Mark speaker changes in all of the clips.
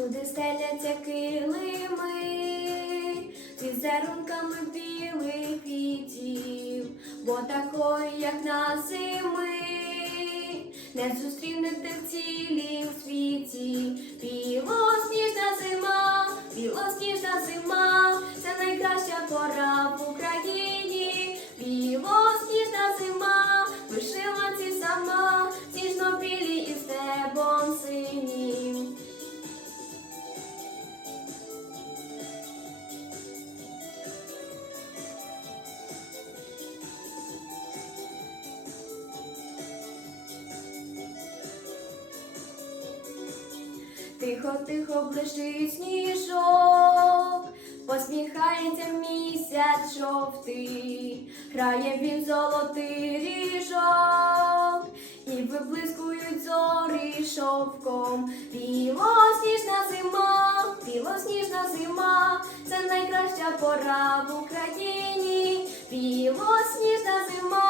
Speaker 1: всюди стеляться килими, з візерунками білих квітів, бо такої, як на зими, не зустрінете в цілім світі. Білосніжна зима, білосніжна зима, це найкраща пора в Україні. Тихо, тихо блищить сніжок, посміхається місяць жовтий, грає він золотий ріжок, і виблискують зорі шовком. Білосніжна зима, білосніжна зима, це найкраща пора в Україні. Білосніжна зима,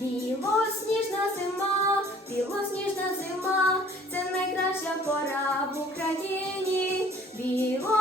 Speaker 1: Білосніжна зима, білосніжна зима, це найкраща пора в Україні. Білосніжна